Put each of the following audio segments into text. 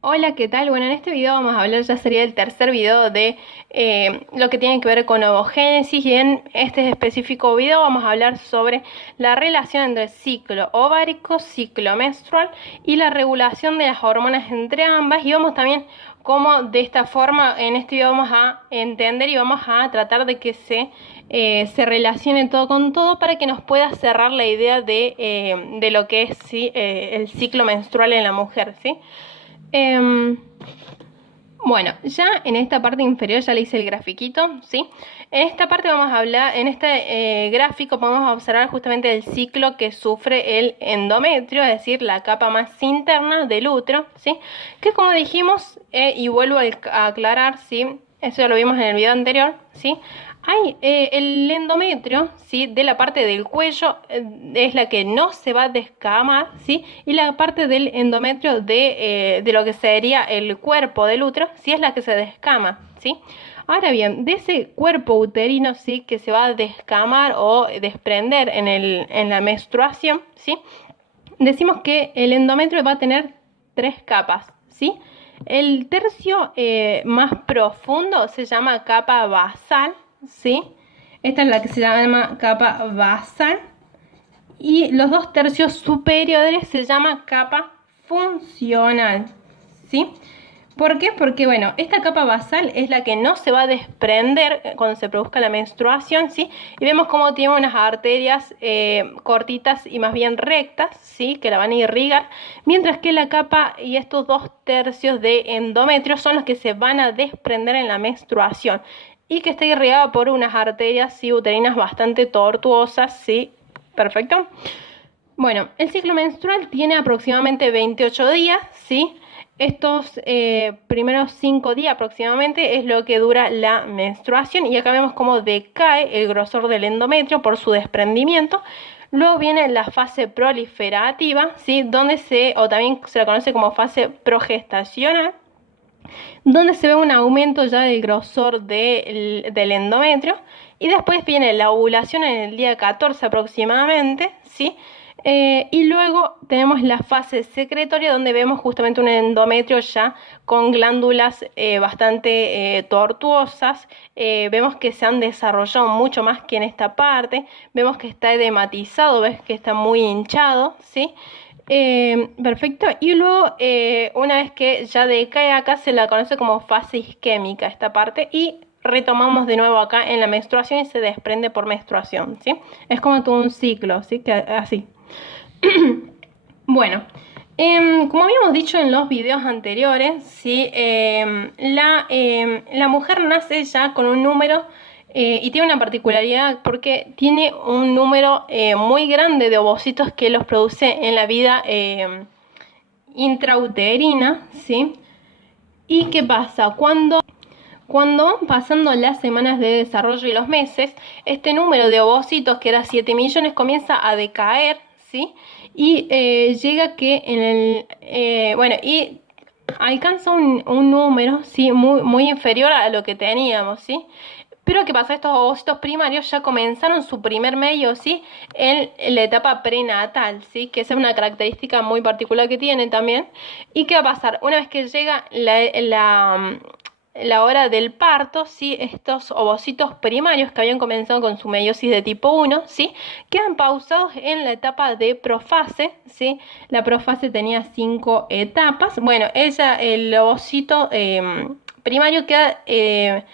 Hola, ¿qué tal? Bueno, en este video vamos a hablar, ya sería el tercer video de lo que tiene que ver con ovogénesis, y en este específico video vamos a hablar sobre la relación entre el ciclo ovárico, ciclo menstrual y la regulación de las hormonas entre ambas, y vamos también cómo de esta forma en este video vamos a entender y vamos a tratar de que se relacione todo con todo para que nos pueda cerrar la idea de lo que es ¿sí? El ciclo menstrual en la mujer, ¿sí? Bueno, ya en esta parte inferior ya le hice el grafiquito, ¿sí? En esta parte vamos a hablar, en este gráfico podemos observar justamente el ciclo que sufre el endometrio, es decir, la capa más interna del útero, ¿sí? Que como dijimos, y vuelvo a aclarar, ¿sí? Eso ya lo vimos en el video anterior, ¿sí? Hay el endometrio, ¿sí? De la parte del cuello es la que no se va a descamar, ¿sí? Y la parte del endometrio de lo que sería el cuerpo del útero, sí, es la que se descama, ¿sí? Ahora bien, de ese cuerpo uterino, ¿sí? Que se va a descamar o desprender en la menstruación, ¿sí? Decimos que el endometrio va a tener tres capas, ¿sí? El tercio más profundo se llama capa basal, ¿sí? Esta es la que se llama capa basal. Y los dos tercios superiores se llama capa funcional, ¿sí? ¿Por qué? Porque, bueno, esta capa basal es la que no se va a desprender cuando se produzca la menstruación, ¿sí? Y vemos cómo tiene unas arterias cortitas y más bien rectas, ¿sí? Que la van a irrigar, mientras que la capa y estos dos tercios de endometrio son los que se van a desprender en la menstruación y que está irrigada por unas arterias ¿sí? uterinas bastante tortuosas, ¿sí? Perfecto. Bueno, el ciclo menstrual tiene aproximadamente 28 días, ¿sí? Estos primeros 5 días aproximadamente es lo que dura la menstruación, y acá vemos cómo decae el grosor del endometrio por su desprendimiento. Luego viene la fase proliferativa, ¿sí? O también se la conoce como fase progestacional, donde se ve un aumento ya del grosor del endometrio, y después viene la ovulación en el día 14 aproximadamente, ¿sí? Y luego tenemos la fase secretoria, donde vemos justamente un endometrio ya con glándulas bastante tortuosas. Vemos que se han desarrollado mucho más que en esta parte. Vemos que está edematizado, ves que está muy hinchado, ¿sí? Perfecto. Y luego, una vez que ya decae acá, se la conoce como fase isquémica esta parte, y retomamos de nuevo acá en la menstruación y se desprende por menstruación, ¿sí? Es como todo un ciclo, ¿sí? Que, así. Bueno, como habíamos dicho en los videos anteriores, ¿sí? La mujer nace ya con un número y tiene una particularidad porque tiene un número muy grande de ovocitos que los produce en la vida intrauterina, ¿sí? ¿Y qué pasa? Cuando van pasando las semanas de desarrollo y los meses, este número de ovocitos, que era 7 millones, comienza a decaer, ¿sí? Y llega que y alcanza un número, ¿sí? Muy inferior a lo que teníamos, ¿sí? Pero ¿qué pasa? Estos ovocitos primarios ya comenzaron su primer medio, ¿sí? En la etapa prenatal, ¿sí? Que esa es una característica muy particular que tienen también. ¿Y qué va a pasar? Una vez que llega la hora del parto, ¿sí? Estos ovocitos primarios que habían comenzado con su meiosis de tipo 1, ¿sí? Quedan pausados en la etapa de profase, ¿sí? La profase tenía 5 etapas. Bueno, el ovocito primario queda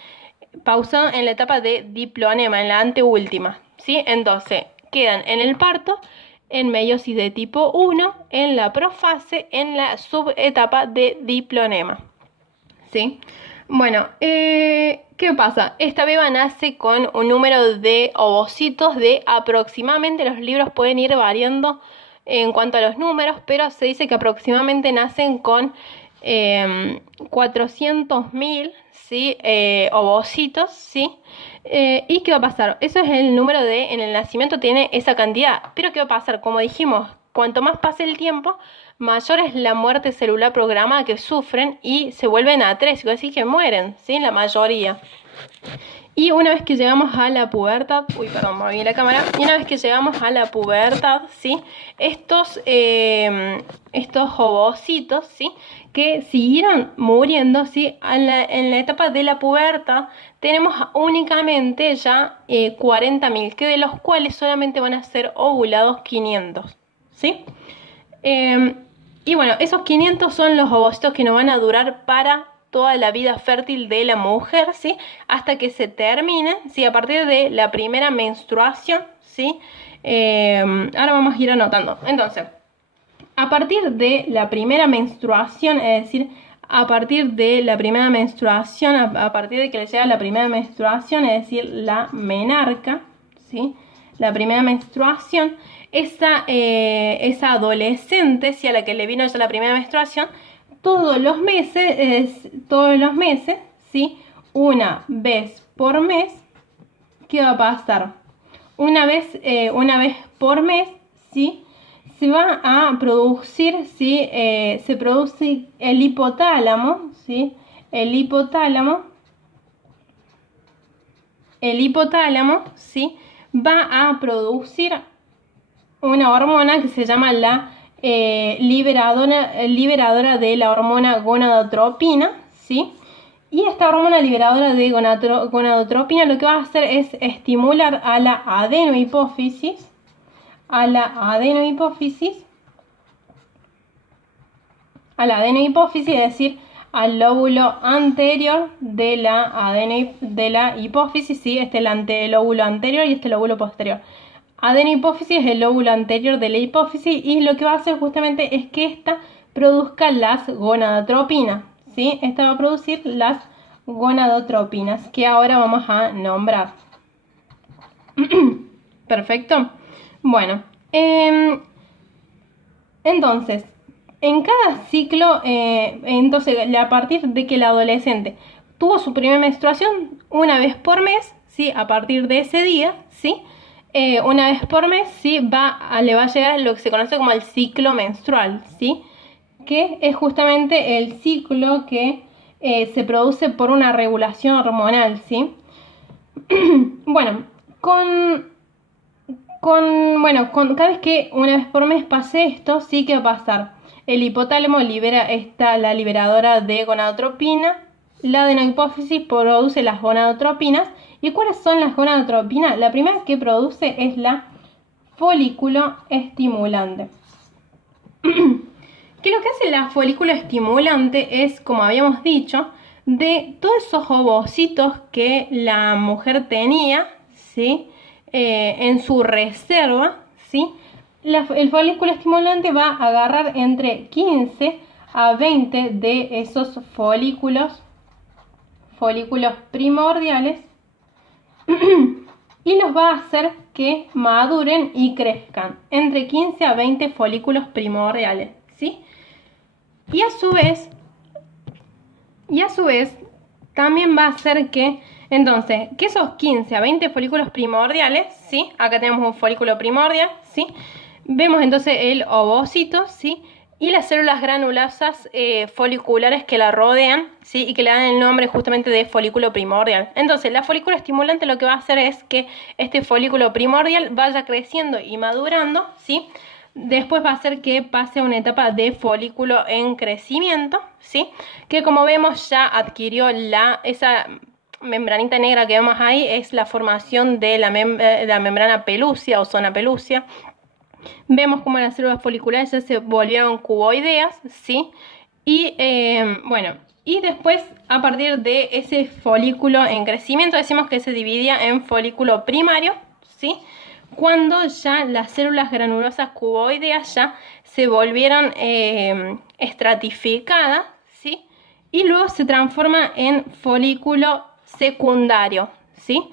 pausado en la etapa de diplonema, en la anteúltima, ¿sí? Entonces, quedan en el parto, en meiosis de tipo 1, en la profase, en la subetapa de diplonema, ¿sí? Bueno, ¿qué pasa? Esta beba nace con un número de ovocitos de aproximadamente, los libros pueden ir variando en cuanto a los números, pero se dice que aproximadamente nacen con 400.000, ¿sí? Ovocitos, ¿sí? ¿Y qué va a pasar? Eso es el número en el nacimiento tiene esa cantidad, pero ¿qué va a pasar? Como dijimos, cuanto más pase el tiempo, mayor es la muerte celular programada que sufren y se vuelven atrésicos, así que mueren, ¿sí? La mayoría. Y una vez que llegamos a la pubertad, moví la cámara, y una vez que llegamos a la pubertad, ¿sí? Estos ovocitos, ¿sí? Que siguieron muriendo, ¿sí? En la etapa de la pubertad tenemos únicamente ya 40.000, que de los cuales solamente van a ser ovulados 500, ¿sí? Y bueno, esos 500 son los ovocitos que nos van a durar para toda la vida fértil de la mujer, ¿sí? Hasta que se terminen, ¿sí? A partir de la primera menstruación, ¿sí? Ahora vamos a ir anotando. Entonces, a partir de la primera menstruación, es decir, a partir de la primera menstruación, a partir de que le llega la primera menstruación, es decir, la menarca, ¿sí? La primera menstruación, esa adolescente, ¿sí? A la que le vino ya la primera menstruación, todos los meses, ¿sí? Una vez por mes, ¿qué va a pasar? Una vez por mes, ¿sí? Se va a producir, ¿sí? Se produce el hipotálamo, ¿sí? El hipotálamo, ¿sí? Va a producir una hormona que se llama la liberadora de la hormona gonadotropina, ¿sí? Y esta hormona liberadora de gonadotropina lo que va a hacer es estimular a la adenohipófisis, es decir, al lóbulo anterior de la hipófisis, ¿sí? Este es el lóbulo anterior y este es el lóbulo posterior. Adenohipófisis es el lóbulo anterior de la hipófisis y lo que va a hacer justamente es que esta produzca las gonadotropinas, ¿sí? Esta va a producir las gonadotropinas que ahora vamos a nombrar. Perfecto. Bueno, entonces, en cada ciclo, a partir de que el adolescente tuvo su primera menstruación una vez por mes, ¿sí? A partir de ese día, ¿sí? Una vez por mes, ¿sí? Le va a llegar lo que se conoce como el ciclo menstrual, ¿sí? Que es justamente el ciclo que se produce por una regulación hormonal, ¿sí? Bueno, cada vez que una vez por mes pase esto, ¿sí? ¿Qué va a pasar? El hipotálamo libera la liberadora de gonadotropina, la adenohipófisis produce las gonadotropinas. ¿Y cuáles son las gonadotropinas? La primera que produce es la folículo estimulante. Que lo que hace la folículo estimulante es, como habíamos dicho, de todos esos ovocitos que la mujer tenía, ¿sí? En su reserva, ¿sí? El folículo estimulante va a agarrar entre 15 a 20 de esos folículos primordiales y los va a hacer que maduren y crezcan entre 15 a 20 folículos primordiales, ¿sí? Y a su vez también va a hacer que esos 15 a 20 folículos primordiales, ¿sí? Acá tenemos un folículo primordial, ¿sí? Vemos entonces el ovocito, ¿sí? Y las células granulosas foliculares que la rodean, ¿sí? Y que le dan el nombre justamente de folículo primordial. Entonces, la folículo estimulante lo que va a hacer es que este folículo primordial vaya creciendo y madurando, ¿sí? Después va a hacer que pase a una etapa de folículo en crecimiento, ¿sí? Que como vemos ya adquirió esa membranita negra que vemos ahí, es la formación de la membrana pelúcea o zona pelúcea. Vemos como las células foliculares ya se volvieron cuboideas, ¿sí? Y y después a partir de ese folículo en crecimiento decimos que se dividía en folículo primario, ¿sí? Cuando ya las células granulosas cuboideas ya se volvieron estratificadas, ¿sí? Y luego se transforma en folículo secundario, ¿sí?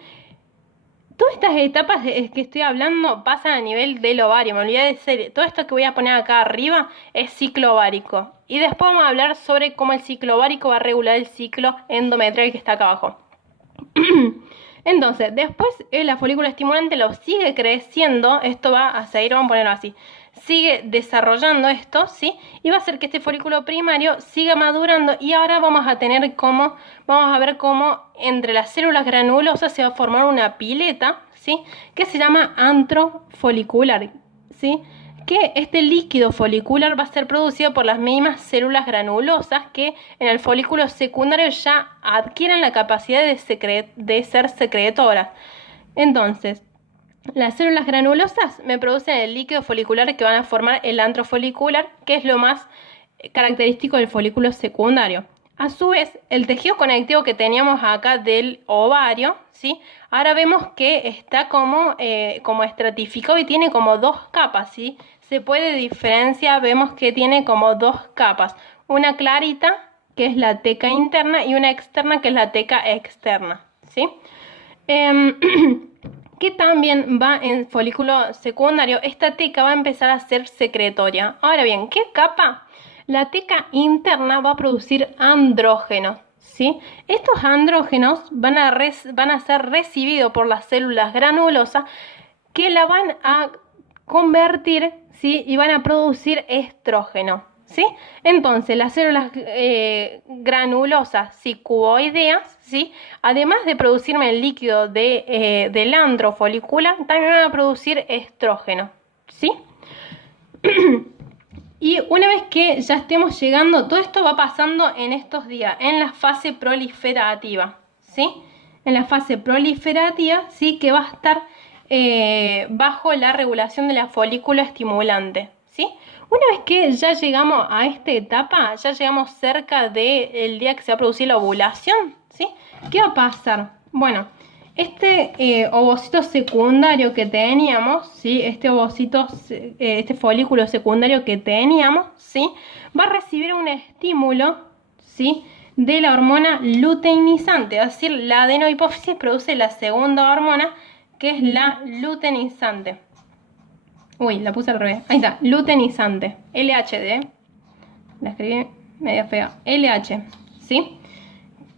Todas estas etapas que estoy hablando pasan a nivel del ovario. Me olvidé de decir, todo esto que voy a poner acá arriba es ciclo ovárico. Y después vamos a hablar sobre cómo el ciclo ovárico va a regular el ciclo endometrial que está acá abajo. Entonces, después la folícula estimulante lo sigue creciendo. Esto va a seguir, vamos a ponerlo así. sigue desarrollando esto, ¿sí? Y va a hacer que este folículo primario siga madurando y ahora vamos a ver cómo entre las células granulosas se va a formar una pileta, ¿sí? Que se llama antro folicular, ¿sí? Que este líquido folicular va a ser producido por las mismas células granulosas que en el folículo secundario ya adquieren la capacidad de ser secretoras. Entonces, las células granulosas me producen el líquido folicular que van a formar el antro folicular, que es lo más característico del folículo secundario. A su vez, el tejido conectivo que teníamos acá del ovario, ¿sí? Ahora vemos que está como estratificado y tiene como dos capas, ¿sí? Se puede diferenciar, vemos que tiene como dos capas. Una clarita, que es la teca interna, y una externa, que es la teca externa, ¿sí? Que también va en folículo secundario, esta teca va a empezar a ser secretoria. Ahora bien, ¿qué capa? La teca interna va a producir andrógenos, ¿sí? Estos andrógenos van a ser recibidos por las células granulosas que la van a convertir, ¿sí? Y van a producir estrógeno, ¿sí? Entonces, las células granulosas, ¿sí? Cuboideas, ¿sí? Además de producirme el líquido del antro folicular, también van a producir estrógeno, ¿sí? Y una vez que ya estemos llegando, todo esto va pasando en estos días, en la fase proliferativa, ¿sí? En la fase proliferativa, ¿sí? Que va a estar bajo la regulación de la folícula estimulante, ¿sí? Una vez que ya llegamos a esta etapa, ya llegamos cerca del día que se va a producir la ovulación, ¿sí? ¿Qué va a pasar? Bueno, este ovocito secundario que teníamos, ¿sí? Este folículo secundario que teníamos, ¿sí? Va a recibir un estímulo, ¿sí? De la hormona luteinizante, es decir, la adenohipófisis produce la segunda hormona, que es la luteinizante. Uy, la puse al revés. Ahí está, luteinizante. LHD. La escribí media fea. LH, ¿sí?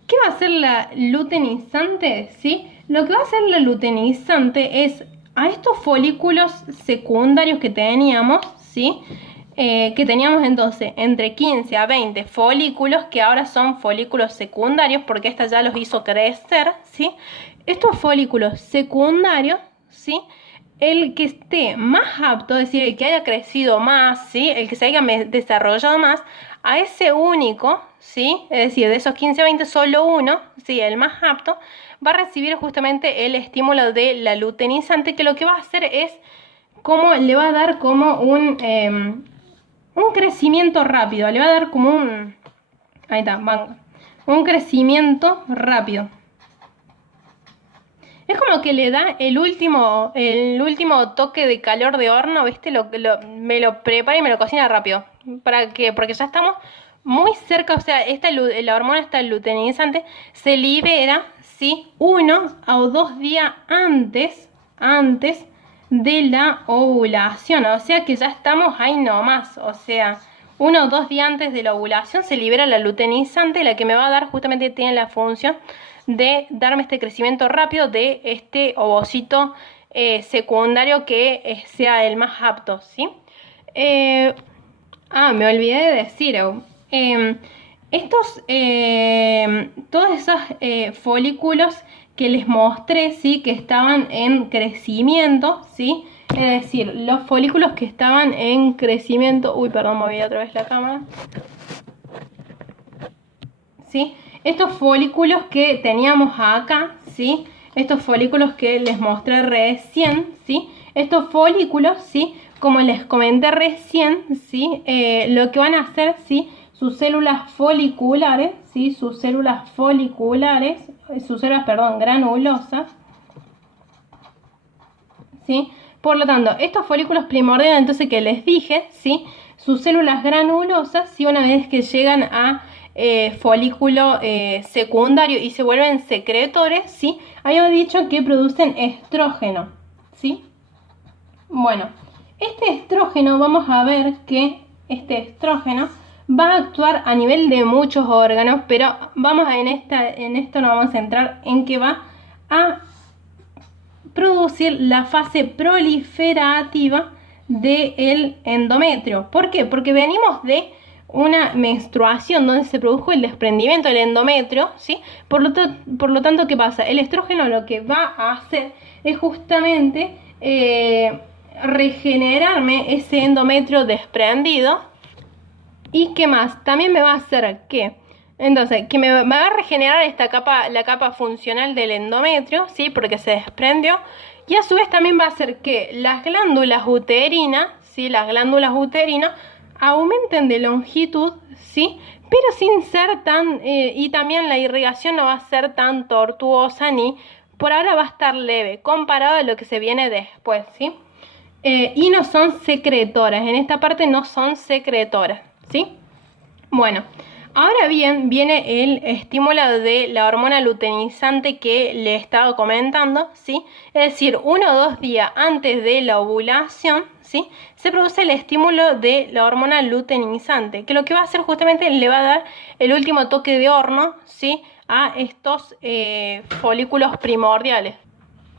¿Qué va a hacer la luteinizante? ¿Sí? Lo que va a hacer la luteinizante es a estos folículos secundarios que teníamos, ¿sí? Que teníamos entonces entre 15 a 20 folículos, que ahora son folículos secundarios, porque esta ya los hizo crecer, ¿sí? Estos folículos secundarios, ¿sí? El que esté más apto, es decir, el que haya crecido más, ¿sí? El que se haya desarrollado más, a ese único, ¿sí? Es decir, de esos 15 a 20, solo uno, ¿sí? El más apto, va a recibir justamente el estímulo de la luteinizante, que lo que va a hacer es le va a dar como un crecimiento rápido, le va a dar como ahí está, un crecimiento rápido. Es como que le da el último toque de calor de horno, ¿viste? Me lo prepara y me lo cocina rápido. ¿Para qué? Porque ya estamos muy cerca, o sea, la hormona esta luteinizante se libera, ¿sí? 1 o 2 días antes de la ovulación. O sea que ya estamos ahí nomás. O sea, 1 o 2 días antes de la ovulación se libera la luteinizante, la que me va a dar, justamente tiene la función de darme este crecimiento rápido de este ovocito secundario que sea el más apto, ¿sí? Me olvidé de decir, todos esos folículos que les mostré, ¿sí? Que estaban en crecimiento, ¿sí? Es decir, los folículos que estaban en crecimiento... Uy, perdón, moví otra vez la cámara. ¿Sí? Estos folículos que teníamos acá, ¿sí? Estos folículos que les mostré recién, ¿sí? Estos folículos, ¿sí? Como les comenté recién, ¿sí? Lo que van a hacer, ¿sí? Sus células foliculares, ¿sí? Sus células granulosas, ¿sí? Por lo tanto, estos folículos primordiales, entonces, que les dije, ¿sí? Sus células granulosas, ¿sí? Una vez que llegan a folículo secundario y se vuelven secretores, ¿sí? Habíamos dicho que producen estrógeno, ¿sí? Bueno, este estrógeno, vamos a ver que este estrógeno va a actuar a nivel de muchos órganos, pero en esto nos vamos a centrar en que va a producir la fase proliferativa del endometrio. ¿Por qué? Porque venimos de una menstruación donde se produjo el desprendimiento del endometrio, ¿sí? Por lo tanto, ¿qué pasa? El estrógeno lo que va a hacer es justamente regenerarme ese endometrio desprendido. ¿Y qué más? También me va a hacer que, entonces, que me va a regenerar esta capa, la capa funcional del endometrio, ¿sí? Porque se desprendió. Y a su vez también va a hacer que las glándulas uterinas, ¿sí? Las glándulas uterinas aumenten de longitud, ¿sí? Pero sin ser tan, y también la irrigación no va a ser tan tortuosa ni, por ahora va a estar leve, comparado a lo que se viene después, ¿sí? Y no son secretoras, en esta parte no son secretoras, ¿sí? Bueno, ahora bien, viene el estímulo de la hormona luteinizante que le estaba comentando, ¿sí? Es decir, 1 o 2 días antes de la ovulación, ¿sí? Se produce el estímulo de la hormona luteinizante, que lo que va a hacer justamente le va a dar el último toque de horno, ¿sí? A estos folículos primordiales.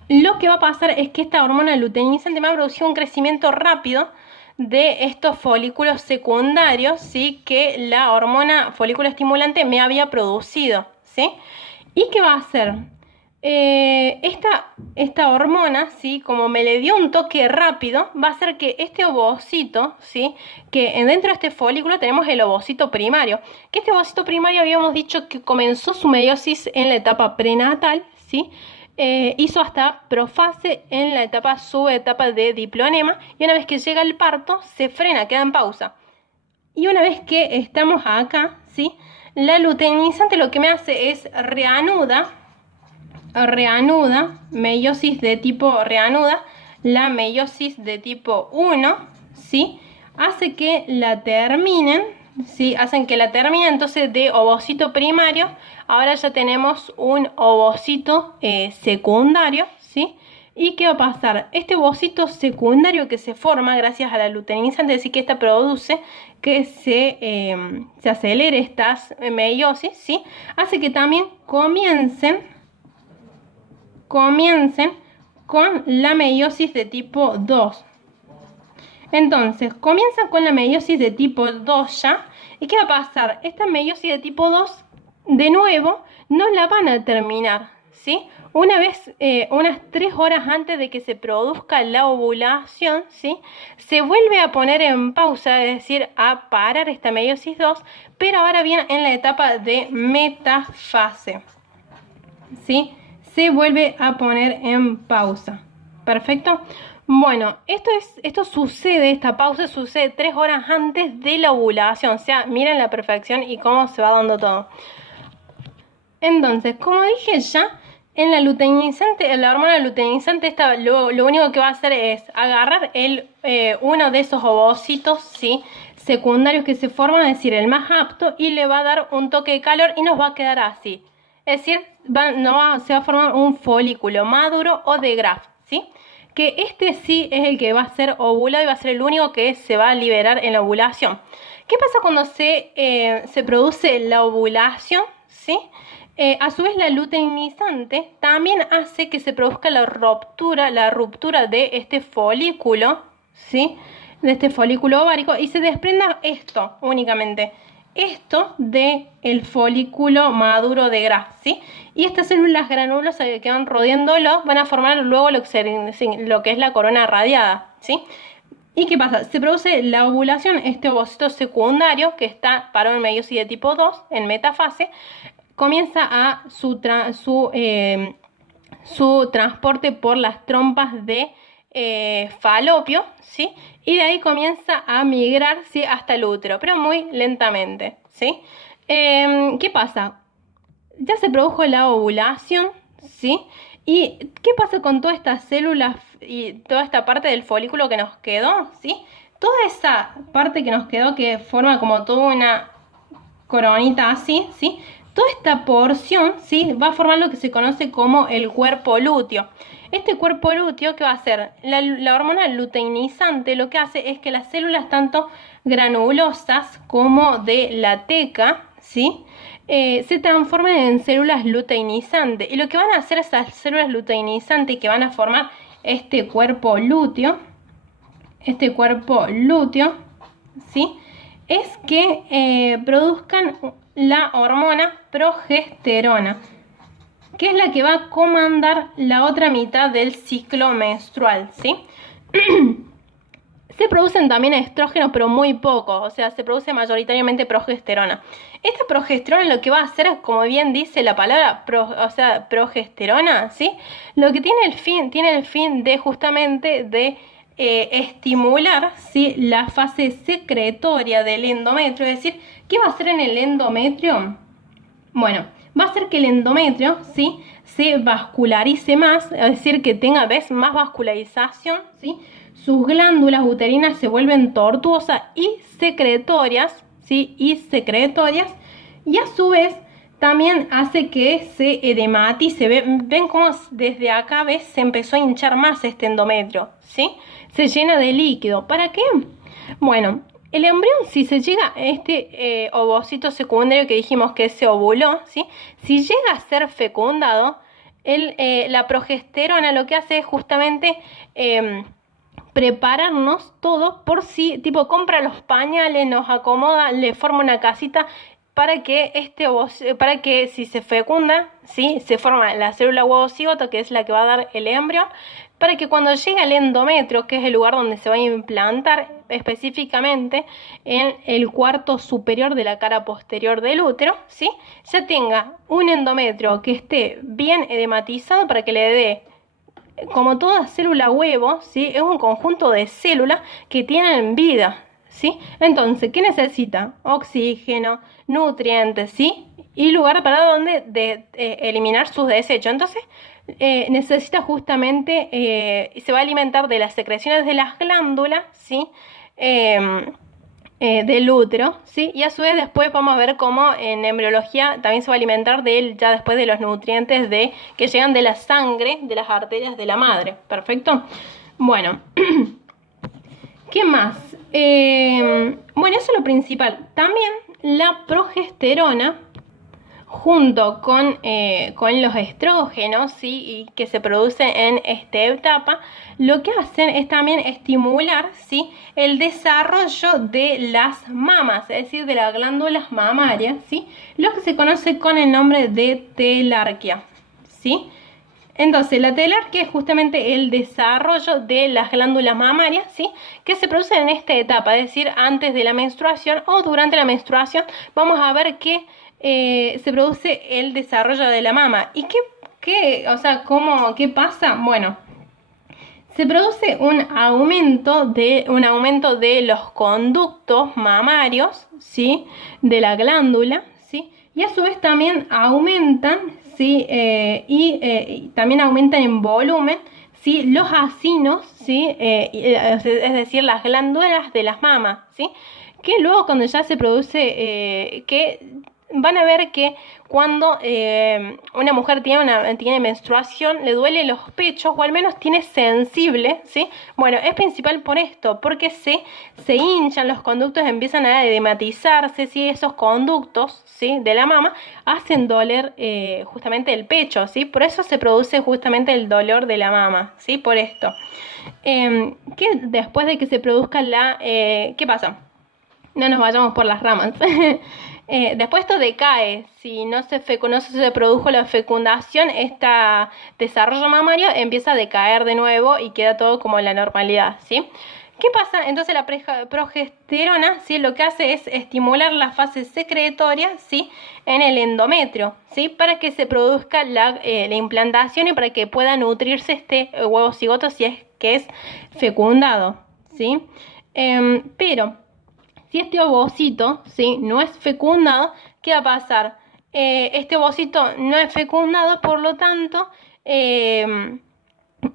Lo que va a pasar es que esta hormona luteinizante me va a producir un crecimiento rápido de estos folículos secundarios, ¿sí? Que la hormona folículo estimulante me había producido, ¿sí? ¿Y qué va a hacer? Esta hormona, ¿sí? Como me le dio un toque rápido, va a hacer que este ovocito, ¿sí? Que dentro de este folículo tenemos el ovocito primario, que este ovocito primario habíamos dicho que comenzó su meiosis en la etapa prenatal, ¿sí? Hizo hasta profase en la subetapa de diplonema, y una vez que llega el parto se frena, queda en pausa. Y una vez que estamos acá, ¿sí? La luteinizante lo que me hace es reanuda meiosis de tipo la meiosis de tipo 1, ¿sí? Hace que la terminen, ¿sí? Hacen que la terminen, entonces de ovocito primario ahora ya tenemos un ovocito secundario, ¿sí? ¿Y qué va a pasar? Este ovocito secundario que se forma gracias a la luteinizante, es decir, que esta produce que se acelere estas meiosis, ¿sí? Hace que también comiencen con la meiosis de tipo 2. Entonces, comienzan con la meiosis de tipo 2 ya. ¿Y qué va a pasar? Esta meiosis de tipo 2, de nuevo, no la van a terminar, ¿sí? Una vez, unas 3 horas antes de que se produzca la ovulación, ¿sí? Se vuelve a poner en pausa, es decir, a parar esta meiosis 2, pero ahora viene en la etapa de metafase, ¿sí? Se vuelve a poner en pausa. ¿Perfecto? Bueno, esta pausa sucede 3 horas antes de la ovulación. O sea, miren la perfección y cómo se va dando todo. Entonces, como dije ya, en la luteinizante, la hormona luteinizante, lo único que va a hacer es agarrar uno de esos ovocitos, ¿sí? Secundarios que se forman, es decir, el más apto, y le va a dar un toque de calor y nos va a quedar así. Es decir, se va a formar un folículo maduro o de Graft, ¿sí? Que este sí es el que va a ser ovulado y va a ser el único que se va a liberar en la ovulación. ¿Qué pasa cuando se produce la ovulación? ¿Sí? A su vez, la luteinizante también hace que se produzca la ruptura de este folículo, ¿sí? De este folículo ovárico, y se desprenda esto únicamente. Esto del folículo maduro de Graft, ¿sí? Y estas células granulosas que van rodeándolo van a formar luego lo que es la corona radiada, ¿sí? ¿Y qué pasa? Se produce la ovulación, este ovocito secundario que está parado en meiosis de tipo 2, en metafase, comienza a su transporte por las trompas de falopio, ¿sí? Y de ahí comienza a migrar, ¿sí? Hasta el útero, pero muy lentamente, ¿sí? ¿Qué pasa? Ya se produjo la ovulación, ¿sí? ¿Y qué pasa con todas estas células y toda esta parte del folículo que nos quedó, ¿sí? Toda esa parte que nos quedó, que forma como toda una coronita así, ¿sí? Toda esta porción, ¿sí? Va a formar lo que se conoce como el cuerpo lúteo. Este cuerpo lúteo, ¿qué va a hacer? La hormona luteinizante lo que hace es que las células tanto granulosas como de la teca, ¿sí? Se transforman en células luteinizantes. Y lo que van a hacer esas células luteinizantes que van a formar este cuerpo lúteo este cuerpo lúteo, ¿sí? Es que produzcan la hormona progesterona, que es la que va a comandar la otra mitad del ciclo menstrual, ¿sí? Se producen también estrógenos, pero muy poco, o sea, se produce mayoritariamente progesterona. Esta progesterona lo que va a hacer, como bien dice la palabra, progesterona, ¿sí? Lo que tiene el fin de justamente de estimular, ¿sí?, la fase secretoria del endometrio. Es decir, ¿qué va a hacer en el endometrio? Bueno, va a hacer que el endometrio, ¿sí?, se vascularice más, es decir, que tenga más vascularización, ¿sí? Sus glándulas uterinas se vuelven tortuosas y secretorias, ¿sí? Y a su vez también hace que se edematice. Ven cómo desde acá, ¿ves?, se empezó a hinchar más este endometrio, ¿sí? Se llena de líquido. ¿Para qué? Bueno, el embrión, si se llega a este ovocito secundario que dijimos que se ovuló, ¿sí?, si llega a ser fecundado, la progesterona lo que hace es justamente prepararnos todos por si, tipo, compra los pañales, nos acomoda, le forma una casita para que si se fecunda, ¿sí?, se forma la célula huevo-cigoto, que es la que va a dar el embrión, para que cuando llegue al endometrio, que es el lugar donde se va a implantar específicamente en el cuarto superior de la cara posterior del útero, ¿sí?, ya tenga un endometrio que esté bien edematizado para que le dé, como toda célula huevo, ¿sí?, es un conjunto de células que tienen vida, ¿sí? Entonces, ¿qué necesita? Oxígeno, nutrientes, ¿sí?, y lugar para donde eliminar sus desechos. Entonces, necesita justamente, se va a alimentar de las secreciones de las glándulas, ¿sí?, del útero, ¿sí? Y a su vez después vamos a ver cómo en embriología también se va a alimentar ya después de los nutrientes que llegan de la sangre, de las arterias de la madre. ¿Perfecto? Bueno, ¿qué más? Bueno, eso es lo principal. También la progesterona, junto con los estrógenos, ¿sí?, y que se producen en esta etapa, lo que hacen es también estimular, ¿sí?, el desarrollo de las mamas, es decir, de las glándulas mamarias, ¿sí?, lo que se conoce con el nombre de telarquía, ¿sí? Entonces, la telarquía es justamente el desarrollo de las glándulas mamarias, ¿sí?, que se producen en esta etapa, es decir, antes de la menstruación o durante la menstruación. Vamos a ver que se produce el desarrollo de la mama. ¿Y qué pasa? Bueno, se produce un aumento de los conductos mamarios, ¿sí?, de la glándula, ¿sí?, y a su vez también aumentan, ¿sí?, y también aumentan en volumen, ¿sí?, los acinos, ¿sí?, es decir, las glándulas de las mamas, ¿sí?, que luego cuando ya se produce, que van a ver que cuando una mujer tiene menstruación, le duele los pechos, o al menos tiene sensible, ¿sí? Bueno, es principal por esto, porque se hinchan los conductos, empiezan a edematizarse, ¿sí? Esos conductos, ¿sí?, de la mama hacen doler justamente el pecho, ¿sí? Por eso se produce justamente el dolor de la mama, ¿sí? Por esto. Que después de que se produzca ¿qué pasa? No nos vayamos por las ramas. Después esto decae. Si no se produjo la fecundación, este desarrollo mamario empieza a decaer de nuevo y queda todo como en la normalidad, ¿sí? ¿Qué pasa? Entonces la progesterona, ¿sí?, lo que hace es estimular la fase secretoria, ¿sí?, en el endometrio, ¿sí?, para que se produzca la implantación y para que pueda nutrirse este huevo cigoto si es que es fecundado, ¿sí? Pero si este ovocito, ¿sí?, no es fecundado, ¿qué va a pasar? Este ovocito no es fecundado, por lo tanto,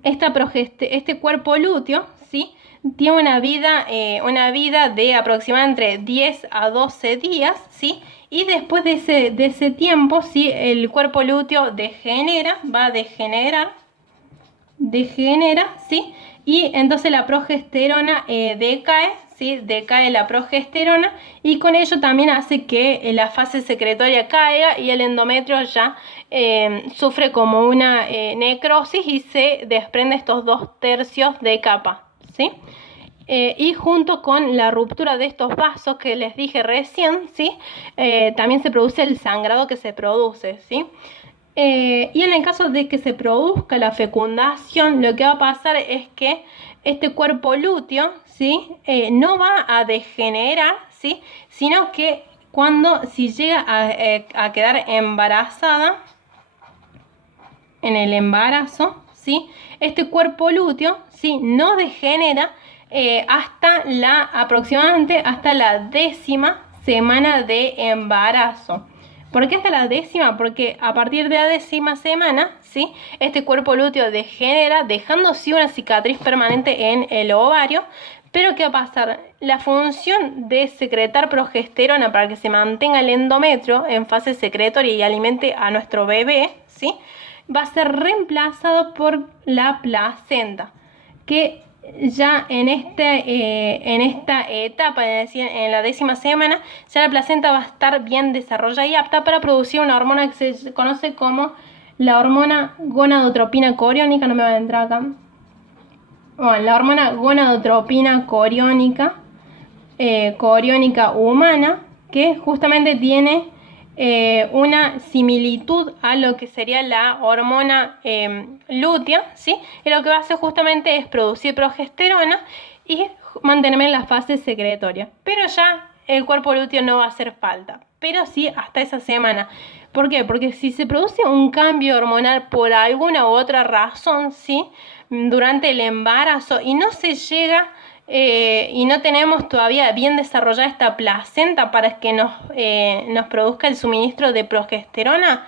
este cuerpo lúteo, ¿sí?, tiene una vida de aproximadamente entre 10 a 12 días, ¿sí? Y después de ese tiempo, ¿sí?, el cuerpo lúteo va a degenerar, ¿sí? Y entonces la progesterona decae, ¿sí? Decae la progesterona, y con ello también hace que la fase secretoria caiga y el endometrio ya sufre como una necrosis y se desprende estos 2/3 de capa, ¿sí? y junto con la ruptura de estos vasos que les dije recién, ¿sí? También se produce el sangrado que se produce, ¿sí? Y en el caso de que se produzca la fecundación, lo que va a pasar es que este cuerpo lúteo, ¿sí? No va a degenerar, ¿sí? Sino que si llega a quedar embarazada, en el embarazo, ¿sí? Este cuerpo lúteo, ¿sí? No degenera aproximadamente hasta la 10ª semana de embarazo. ¿Por qué hasta la 10ª? Porque a partir de la 10ª semana, ¿sí? Este cuerpo lúteo degenera, dejando sí una cicatriz permanente en el ovario. Pero ¿qué va a pasar? La función de secretar progesterona para que se mantenga el endometrio en fase secretoria y alimente a nuestro bebé, ¿sí? Va a ser reemplazado por la placenta, que ya en esta etapa, es decir, en la 10ª semana, ya la placenta va a estar bien desarrollada y apta para producir una hormona que se conoce como la hormona gonadotropina coriónica. No me va a entrar acá. Bueno, la hormona gonadotropina coriónica, coriónica humana, que justamente tiene una similitud a lo que sería la hormona lútea, ¿sí? Y lo que va a hacer justamente es producir progesterona y mantenerme en la fase secretoria. Pero ya el cuerpo lúteo no va a hacer falta, pero sí hasta esa semana. ¿Por qué? Porque si se produce un cambio hormonal por alguna u otra razón, ¿sí? Durante el embarazo y no se llega y no tenemos todavía bien desarrollada esta placenta para que nos produzca el suministro de progesterona,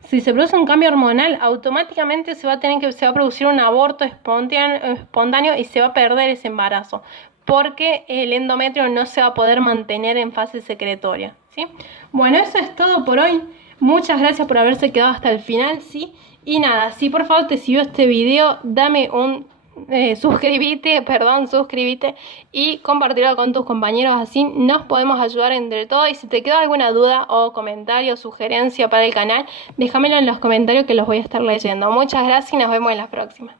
si se produce un cambio hormonal, automáticamente se va a producir un aborto espontáneo y se va a perder ese embarazo, porque el endometrio no se va a poder mantener en fase secretoria, ¿sí? Bueno, eso es todo por hoy. Muchas gracias por haberse quedado hasta el final, ¿sí? Y nada, si por favor te sirvió este video, dame un suscríbete y compartirlo con tus compañeros, así nos podemos ayudar entre todos. Y si te quedó alguna duda o comentario o sugerencia para el canal, déjamelo en los comentarios que los voy a estar leyendo. Muchas gracias y nos vemos en la próxima.